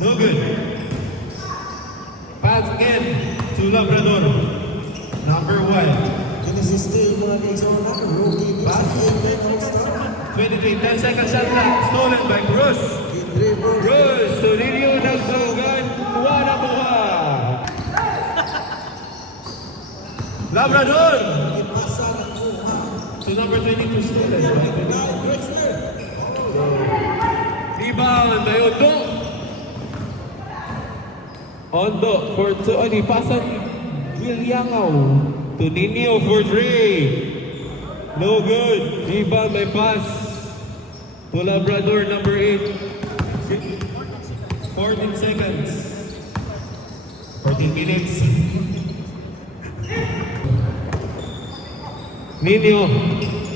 No good. Pass again to Labrador. Number 1. This is still mga kaisawan natin. Rookie. Pass. 23, 10 seconds shot clock. Stolen by Cruz. Cruz, Turilio nagsugan. Wala buha. Labrador. To number 22, stolen by rebound by Ondo. Ondo for 2. Di pasan Williangao to Nino for 3. No good. Rebound by pass to Labrador number 8. 14 seconds. 14 minutes. Nino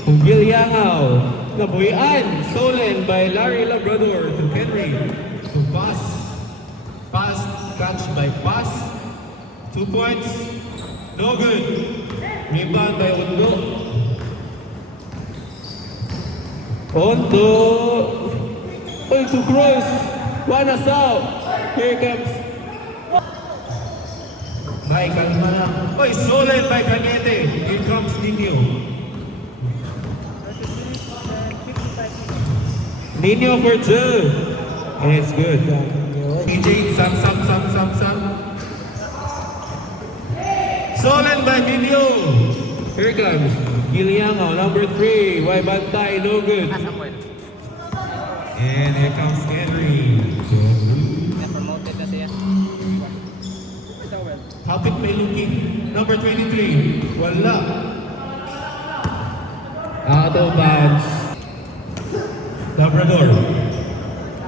to Williangao. Nabuyan, stolen by Larry Labrador to Henry. To pass. Pass, catch by pass. 2 points. No good. Rebound by Ondo. Ondo. Oh, to Cruz. One us out. Here comes. By Kalmana. Oh, stolen by Cañete. Here comes Nino. Nino for 2. And it's good. DJ, Sam. Stolen by Nino. Here comes Giliango, number 3. Why Bantay, no good. And here comes Henry. Promoted na siya. Topic may looking. Number 23. Wala. Out of bounds. Labrador.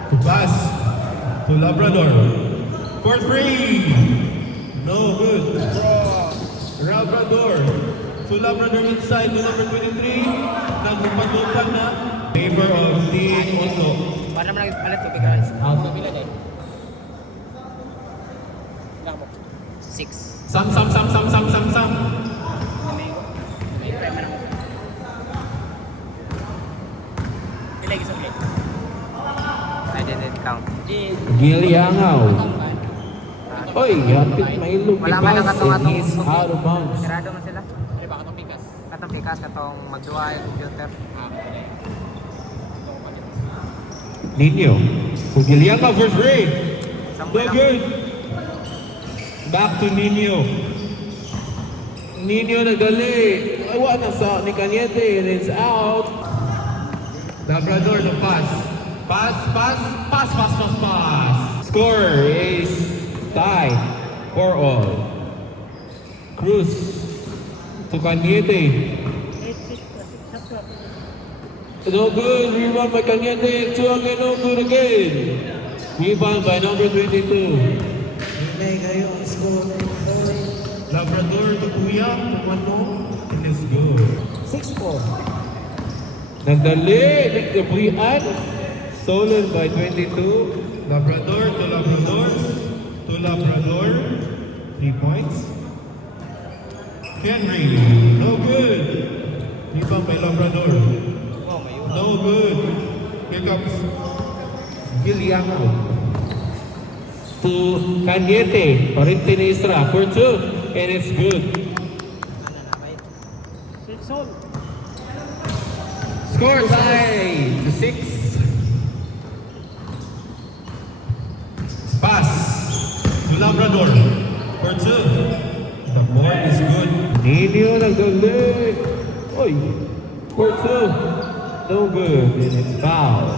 To pass. To Labrador. For 3. No good. Labrador. To Labrador inside to number 23. Nagpapatutan na. Favor of Team Ondo. Para naman alat to guys. Out to bila dahil. 6. Sam. May prema na mo. Ilagay sa play. I didn't count. Giliangaw. Oy, hapit may look Wala man pass nakatong and he's out of bounds. Sirado man sila. Ba katong pikas? Katong pikas katong magduwa yung computer. Nino. Giliangaw for 3. Sample No lang. good. Back to Nino. Nino nagdali. Awa na sa ni Cañete and it's out. Labrador the pass. Pass. Score is tie 4-all. Cruz to Cañete. No good. Rebound by Cañete. 2 again. No good again. Rebound by number 22. May kayo ang score. Labrador to Kuya, Kumano, and it's good. 6-4. Nagdali, nagdabuyan. Stolen by 22. Labrador to Labrador. To Labrador. 3 points. Henry, no good. Rebound by Labrador. No good. Here comes Giliango. To Cañete, Parintin Isra for 2, and it's good. Score tie to 6. Pass to Labrador for 2. The board is good. Nino nagdali. Oy, for 2. No good, and it's foul.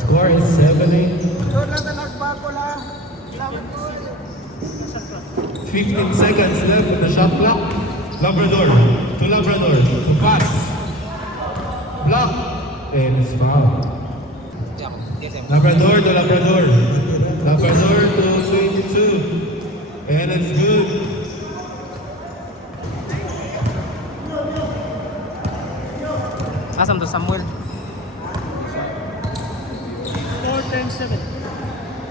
Score is 7-8. 15 seconds left in the shot clock. Labrador to Labrador to pass. Block. And it's foul. Labrador to Labrador. Labrador to 22. And it's good. Asam to Samuel.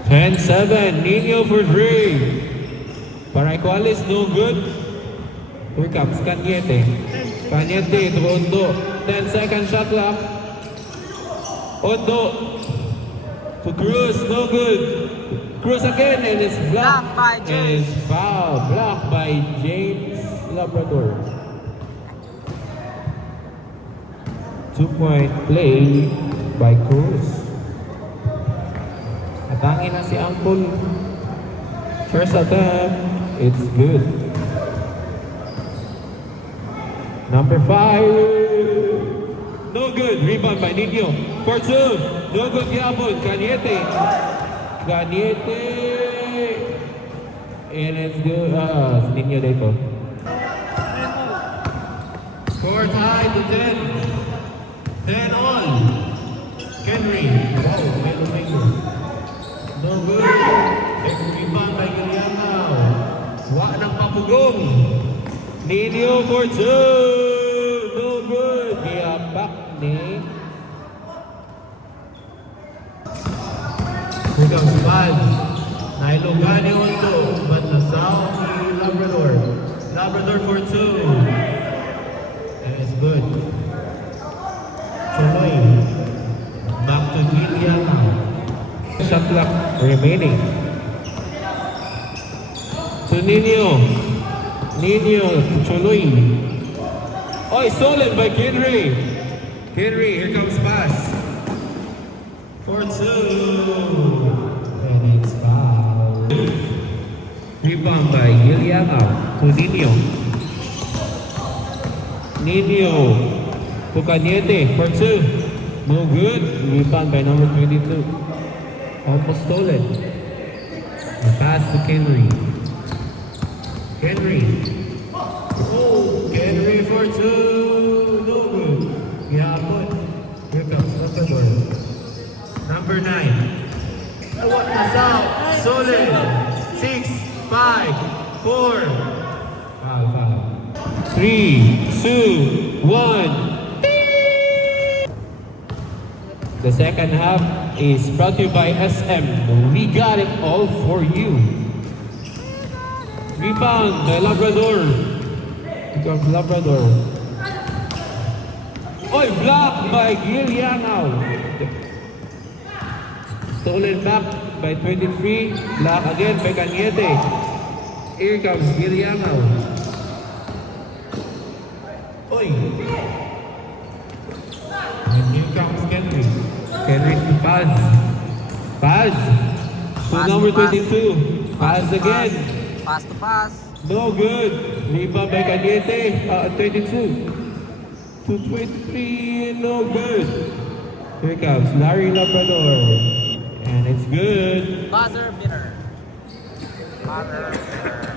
10-7. Nino for 3. Paracualis no good. Here comes Cañete. Cañete to Ondo. 10-second shot clock. Ondo to Cruz, no good. Cruz again, and it's blocked. Blocked by And James. it's foul. Blocked by James Labrador. 2-point play by Cruz. Atangin na si Ampul. First attempt, it's good. Number 5. No good. Rebound by Nino. For 2. No good yapon. Cañete. Cañete. And it's good. Si Nino dito. Score tied to 10. 10 all. Henry. Wow, medyo mango. No good. Rebound by Guiliangao. Wa ng papugong. Nino for 2. No good. Giapak ni. Here comes Bad. Nailugan ni Ondo. But nasaw ni Labrador. Labrador for 2. And it's good. Choloy. Back to Guiliangao. Shot clock remaining. To Nino. Nino to Choloy. Oh, it's stolen by Kenry. Kenry, here comes pass. For 2. And it's foul. Rebound by Guiliangao to Nino. Nino to Cañete for 2. No good. Rebound by number 22. Almost stolen. The pass to Kenry. Henry. Oh, Henry for 2. No good. Yapon. Here comes Labrador. Number 9. I want us out. Solid. 6, 5, 4. Foul. 3, 2, 1. The second half is brought to you by SM. We got it all for you. Rebound by Labrador. Here comes Labrador. Oy, blocked by Guiliangao. Stolen back by 23. Block again by Cañete. Here comes Guiliangao. Oy. And here comes Kenry. Kenry to Paz. Paz. To Pass number to Paz. 22. Paz again. Pass to pass. No good. Rebound by Cañete. 22. To 23. No good. Here comes Larry Labrador. And it's good. Buzzer beater. Buzzer beater.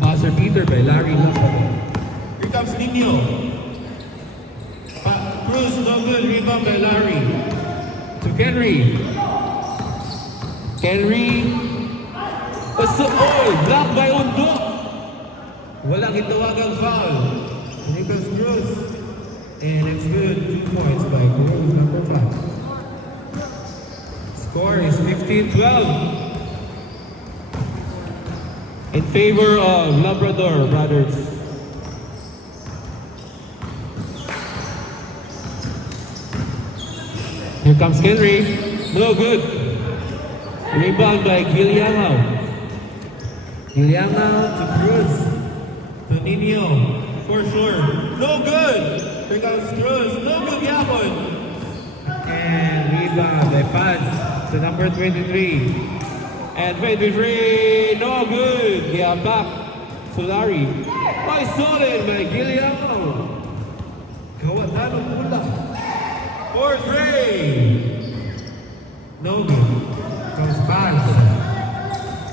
Buzzer beater by Larry Labrador. Here comes Nino. Cruz, no good. Rebound by Larry. To Kenry. Kenry. Blocked by Ondo. Walang itawagang foul. Here comes Cruz. And it's good. 2 points by Cruz, number 5. Score is 15-12. In favor of Labrador Brothers. Here comes Henry. No good. Rebound by Guiliangao. Guiliangao to Cruz. To Nino. For sure. No good. Here comes Cruz. No good yapon. And rebound by Paz to number 23. And 23. No good. Yeah, back to Larry. By stolen by Guiliangao. Kawatan ng pula. 4-3. No good. Comes Paz.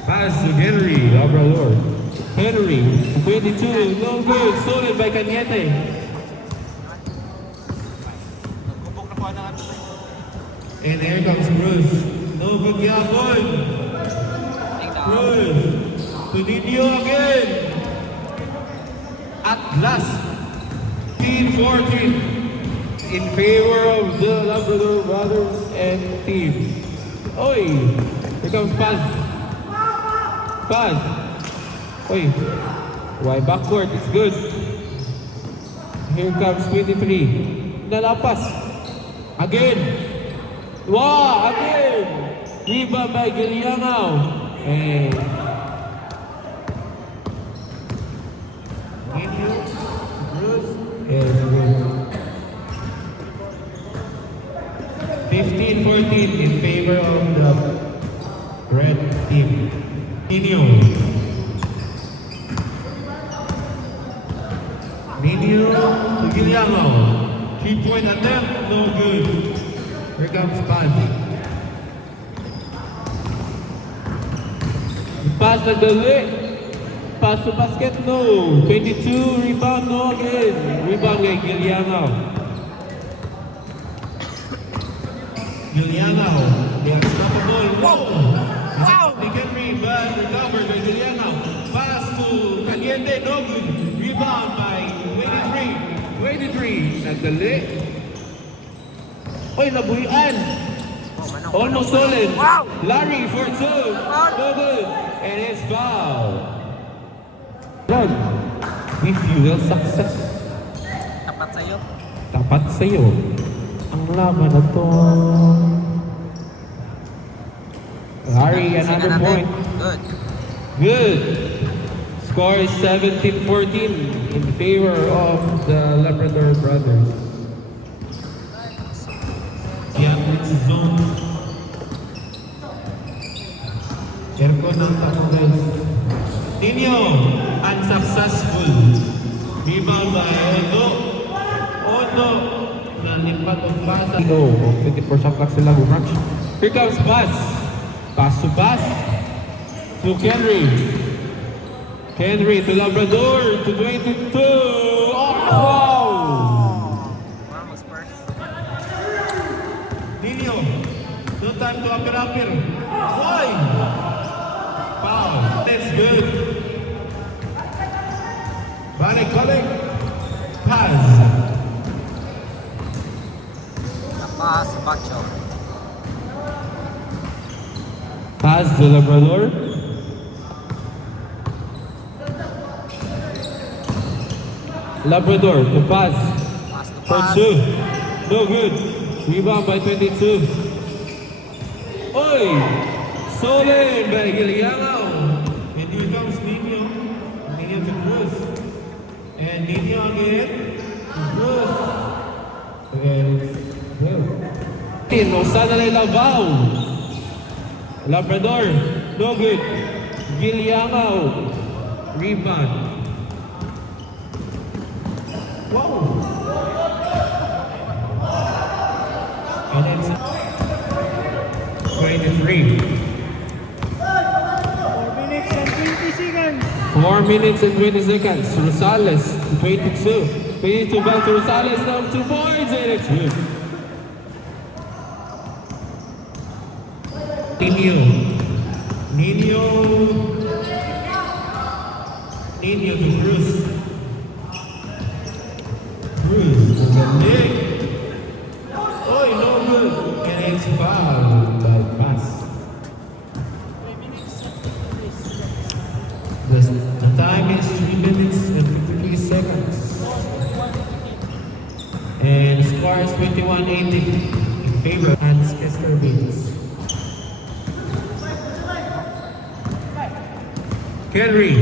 Paz to Henry, Labrador. Henry, 22, no good. Stolen by Cañete. Kubok na po ang ato. And here comes Cruz. No good yapon. Take down. Cruz. To Nino again. At last, 15-14. In favor of the Labrador Brothers and team. Oy! Here comes Paz. Paz. Oy. Why backward? It's good. Here comes 23. Nalapas. Again. Wow! Again! Rebound by Giliangao. And Bruce is good. 15-14 in favor of the red team. Nino. Nino to Giliangao. 3-point attempt, no good. Here comes Pan. Pass na dali. Pass to basket, no. 22, rebound, no again. Rebound kay Giliangao. Giliangao, the unstoppable. Wow! Henry, but recovered by Giliangao. Pass to Caliente, no good. Rebound by 23. 23, nagdali. Oy, nabuhian. Almost stolen. Wow! Larry for two. No good. And it's foul. Yan. If you will success. Tapat sa'yo. Tapat sa'yo. Ang laban na to. Larry, another point. Good. Good. Score is 17-14 in favor of the Labrador brothers. Yeah, it's zone. Aircon ng Tacones. Nino, unsuccessful. Rebound by Odo. Odo, nalipat ang basa. 24 shot clock sila bumatch. Here comes pass. Pass to pass. To Henry. Henry to Labrador to 22. Oh, wow! Wow, Spurs. Nino, no time to apir-apir. Why? Foul. That's good. Balik. Pass. Pass, Bacho. Pass to Labrador. Labrador to pass. Pass to For pass. two. No good. Rebound by 22. Oy! Stolen by Giliangao. And here comes Nino. Nino to Cruz. And Nino again. To Cruz. Again. Osana na Lavao. Labrador. No good. Giliangao. Rebound. Wow. And it's 23. 4 minutes and 20 seconds. Rosales, 22. 22 back to Rosales, now 2 points, and it's good. Nino to Bruce. Bruce to the leg. Oh, no good. And it's fouled by pass. The time is 3 minutes and 53 seconds. And the score is 21-18 in favor of Hans Kester Beans. Henry.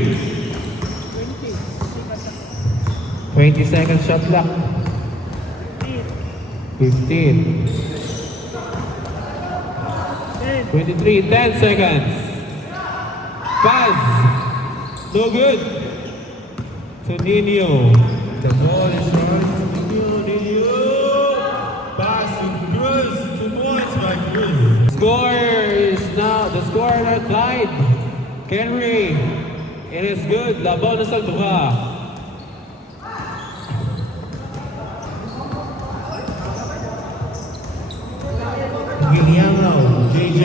20 seconds shot clock. 15. 23, 10 seconds. Pass. No good. To Nino. The ball is short. Nino. Pass to Cruz. 2 points by Cruz. The score are tied. Henry. It is good. Laban na sa duha. Giliangao, JJ.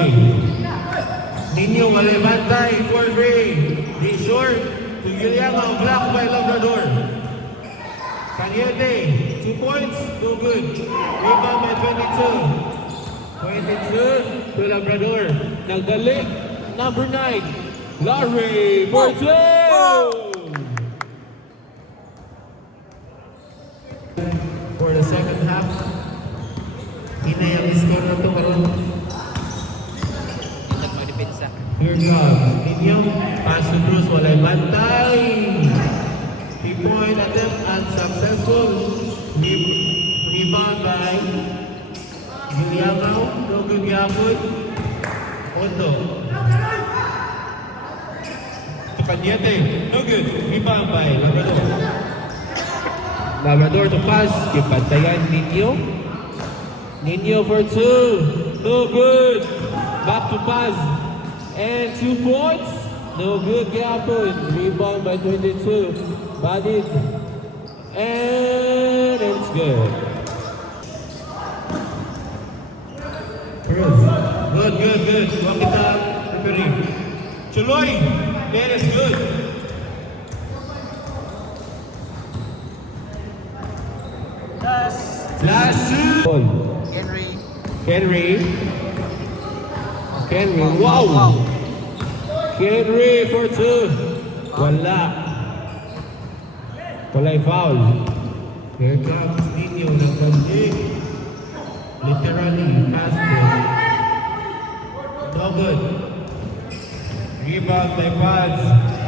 Nino Malevantay for 3. The short to Giliangao, blocked by Labrador. Caliente, 2 points, no good. Rebound by 22. 22 to Labrador. Nagdalik, number 9. Larry for 2. Ninyo, pass to Cruz, walay bantay. 3-point attempt unsuccessful. Rebound by Giuliano, no good yapon. Ondo. Kanyete, no good. Rebound by Labrador. Labrador to pass, kipantayan Ninyo. Ninyo for 2, no good. Back to pass, and 2 points. No good yapon. Rebound by 22. Badid. And it's good. Good. Walk it up. Referee. Chuloy. That is good. Last two. Henry. Wow. Henry for 2. Walay foul. Here comes Nino nagbalik. Literally, pass it. No good. Rebound by Paz.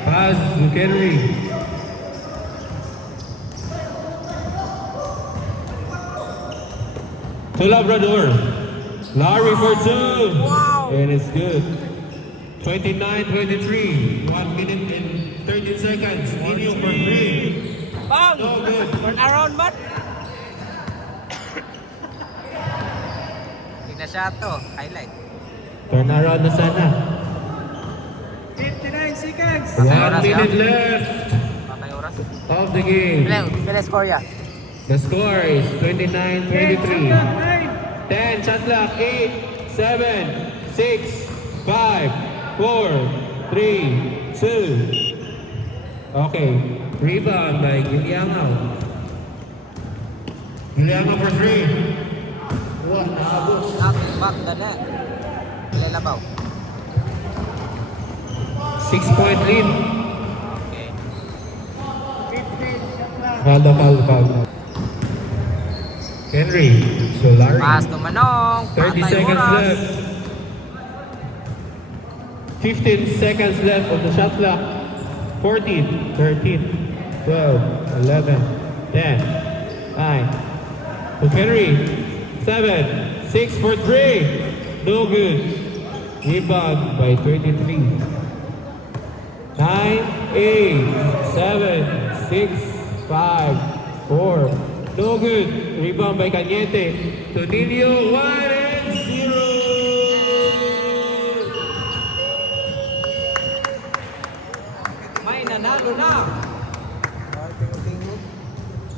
Paz to Henry. To Labrador. Larry for 2. Wow. And it's good. 29-23. 1 minute and 13 seconds. Nino for 3. Bang! No good. Turn around man. Tignan siya to. Highlight. Turn around na sana. 59 seconds. 1 minute left Patay oras. of the game. Pila score ya? The score is 29-23. 10 shot clock. 8, 7, 6, 5, 4, 3, 2. Okay. Rebound by Giuliano. Giuliano for 3. What? Naabot. Back the net. Pila labaw. 6-point lead. Okay. Foul. Henry. So Larry. Pass to Manong. 30 Patay seconds oras. left. 15 seconds left of the shot clock. 14, 13, 12, 11, 10, 9. To Henry. 7, 6 for 3. No good. Rebound by 23. 9, 8, 7, 6, 5, 4. No good. Rebound by Cañete. To Nino, 1 and 0. May nanalo na.